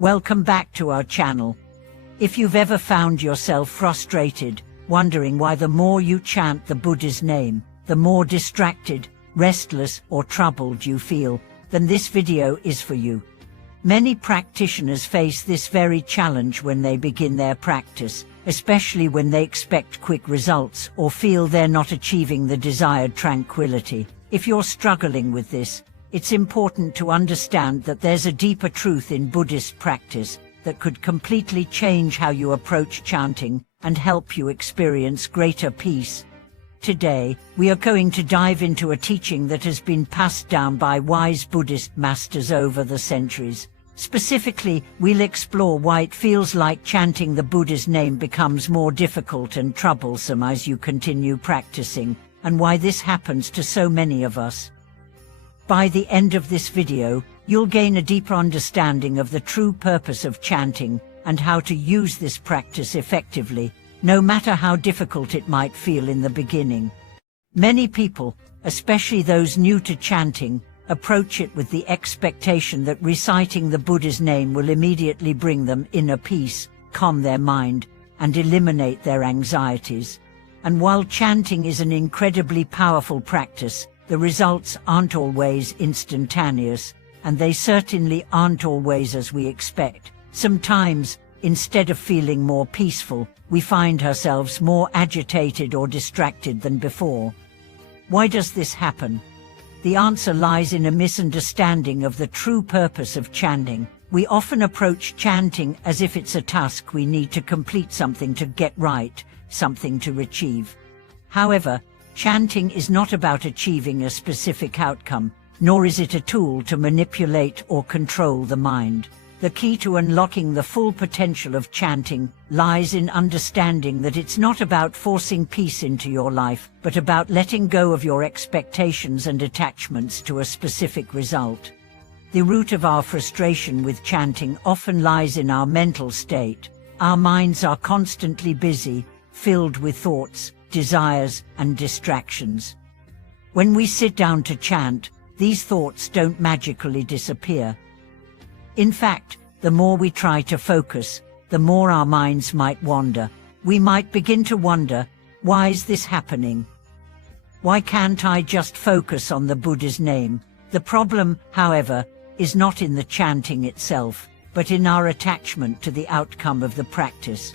Welcome back to our channel. If you've ever found yourself frustrated, wondering why the more you chant the Buddha's name, the more distracted, restless, or troubled you feel, then this video is for you. Many practitioners face this very challenge when they begin their practice, especially when they expect quick results or feel they're not achieving the desired tranquility. If you're struggling with this, it's important to understand that there's a deeper truth in Buddhist practice that could completely change how you approach chanting and help you experience greater peace. Today, we are going to dive into a teaching that has been passed down by wise Buddhist masters over the centuries. Specifically, we'll explore why it feels like chanting the Buddha's name becomes more difficult and troublesome as you continue practicing, and why this happens to so many of us. By the end of this video, you'll gain a deeper understanding of the true purpose of chanting and how to use this practice effectively, no matter how difficult it might feel in the beginning. Many people, especially those new to chanting, approach it with the expectation that reciting the Buddha's name will immediately bring them inner peace, calm their mind, and eliminate their anxieties. And while chanting is an incredibly powerful practice, the results aren't always instantaneous, and they certainly aren't always as we expect. Sometimes, instead of feeling more peaceful, we find ourselves more agitated or distracted than before. Why does this happen? The answer lies in a misunderstanding of the true purpose of chanting. We often approach chanting as if it's a task we need to complete, something to get right, something to achieve. However, chanting is not about achieving a specific outcome, nor is it a tool to manipulate or control the mind. The key to unlocking the full potential of chanting lies in understanding that it's not about forcing peace into your life, but about letting go of your expectations and attachments to a specific result. The root of our frustration with chanting often lies in our mental state. Our minds are constantly busy, filled with thoughts, desires, and distractions. When we sit down to chant, these thoughts don't magically disappear. In fact, the more we try to focus, the more our minds might wander. We might begin to wonder, why is this happening? Why can't I just focus on the Buddha's name? The problem, however, is not in the chanting itself, but in our attachment to the outcome of the practice.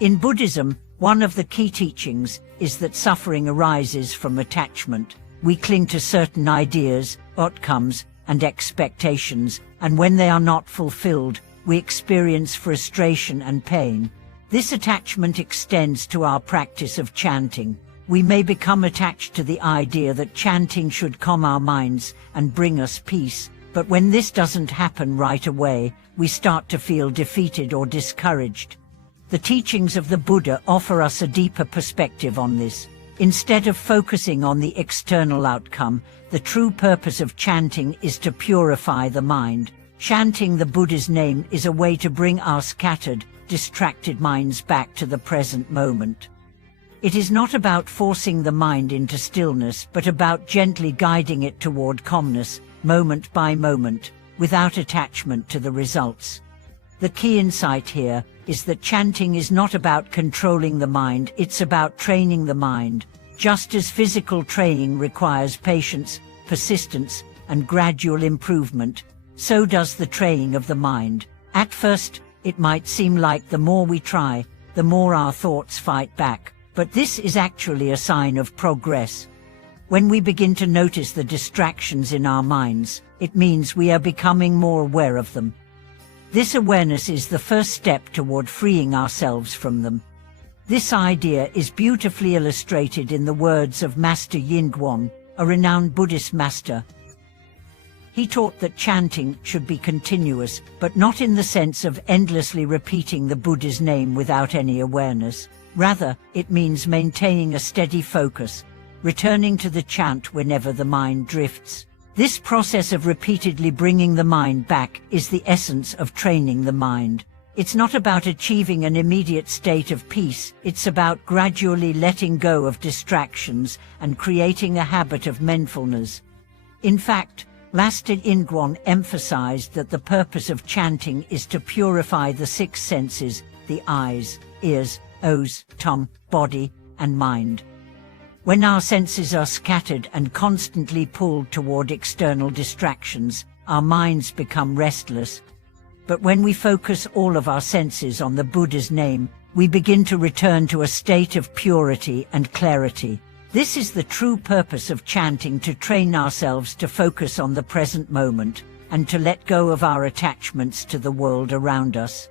In Buddhism, one of the key teachings is that suffering arises from attachment. We cling to certain ideas, outcomes, and expectations, and when they are not fulfilled, we experience frustration and pain. This attachment extends to our practice of chanting. We may become attached to the idea that chanting should calm our minds and bring us peace, but when this doesn't happen right away, we start to feel defeated or discouraged. The teachings of the Buddha offer us a deeper perspective on this. Instead of focusing on the external outcome, the true purpose of chanting is to purify the mind. Chanting the Buddha's name is a way to bring our scattered, distracted minds back to the present moment. It is not about forcing the mind into stillness, but about gently guiding it toward calmness, moment by moment, without attachment to the results. The key insight here is that chanting is not about controlling the mind, it's about training the mind. Just as physical training requires patience, persistence, and gradual improvement, so does the training of the mind. At first, it might seem like the more we try, the more our thoughts fight back, but this is actually a sign of progress. When we begin to notice the distractions in our minds, it means we are becoming more aware of them. This awareness is the first step toward freeing ourselves from them. This idea is beautifully illustrated in the words of Master Yingguang, a renowned Buddhist master. He taught that chanting should be continuous, but not in the sense of endlessly repeating the Buddha's name without any awareness. Rather, it means maintaining a steady focus, returning to the chant whenever the mind drifts. This process of repeatedly bringing the mind back is the essence of training the mind. It's not about achieving an immediate state of peace, it's about gradually letting go of distractions and creating a habit of mindfulness. In fact, Master Ingwan emphasized that the purpose of chanting is to purify the six senses, the eyes, ears, nose, tongue, body, and mind. When our senses are scattered and constantly pulled toward external distractions, our minds become restless. But when we focus all of our senses on the Buddha's name, we begin to return to a state of purity and clarity. This is the true purpose of chanting, to train ourselves to focus on the present moment and to let go of our attachments to the world around us.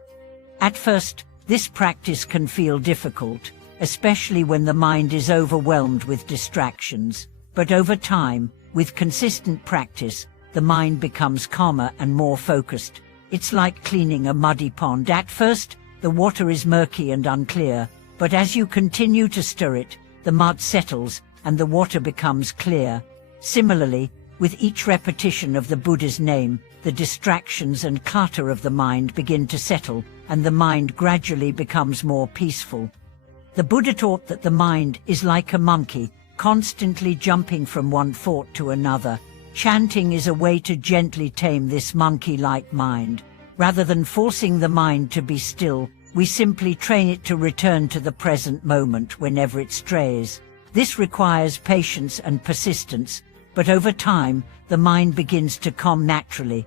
At first, this practice can feel difficult, especially when the mind is overwhelmed with distractions. But over time, with consistent practice, the mind becomes calmer and more focused. It's like cleaning a muddy pond. At first, the water is murky and unclear, but as you continue to stir it, the mud settles and the water becomes clear. Similarly, with each repetition of the Buddha's name, the distractions and clutter of the mind begin to settle, and the mind gradually becomes more peaceful. The Buddha taught that the mind is like a monkey, constantly jumping from one thought to another. Chanting is a way to gently tame this monkey-like mind. Rather than forcing the mind to be still, we simply train it to return to the present moment whenever it strays. This requires patience and persistence, but over time, the mind begins to calm naturally.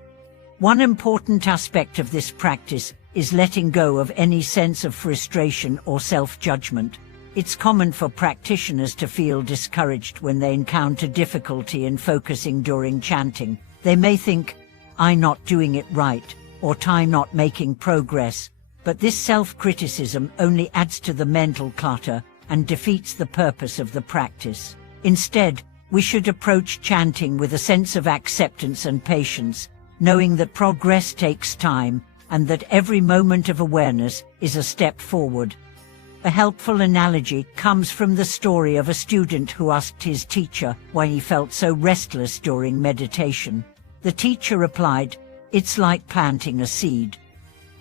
One important aspect of this practice is letting go of any sense of frustration or self-judgment. It's common for practitioners to feel discouraged when they encounter difficulty in focusing during chanting. They may think, "I'm not doing it right," or "I'm not making progress." But this self-criticism only adds to the mental clutter and defeats the purpose of the practice. Instead, we should approach chanting with a sense of acceptance and patience, knowing that progress takes time and that every moment of awareness is a step forward. A helpful analogy comes from the story of a student who asked his teacher why he felt so restless during meditation. The teacher replied, "It's like planting a seed.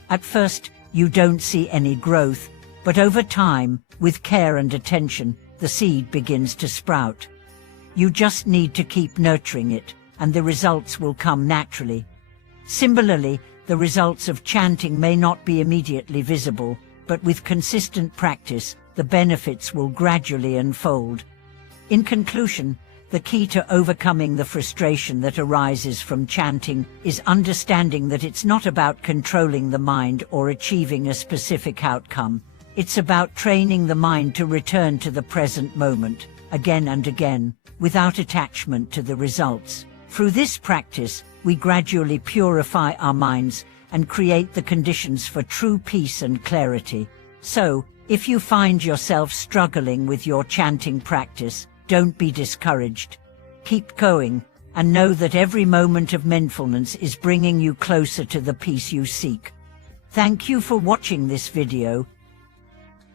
At first, you don't see any growth, but over time, with care and attention, the seed begins to sprout. You just need to keep nurturing it, and the results will come naturally." Similarly, the results of chanting may not be immediately visible, but with consistent practice, the benefits will gradually unfold. In conclusion, the key to overcoming the frustration that arises from chanting is understanding that it's not about controlling the mind or achieving a specific outcome. It's about training the mind to return to the present moment, again and again, without attachment to the results. Through this practice, we gradually purify our minds and create the conditions for true peace and clarity. So, if you find yourself struggling with your chanting practice, don't be discouraged. Keep going, and know that every moment of mindfulness is bringing you closer to the peace you seek. Thank you for watching this video.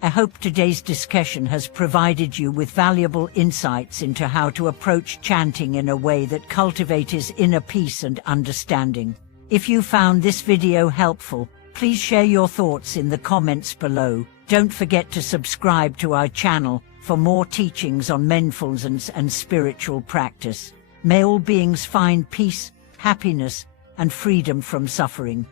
I hope today's discussion has provided you with valuable insights into how to approach chanting in a way that cultivates inner peace and understanding. If you found this video helpful, please share your thoughts in the comments below. Don't forget to subscribe to our channel for more teachings on mindfulness and spiritual practice. May all beings find peace, happiness, and freedom from suffering.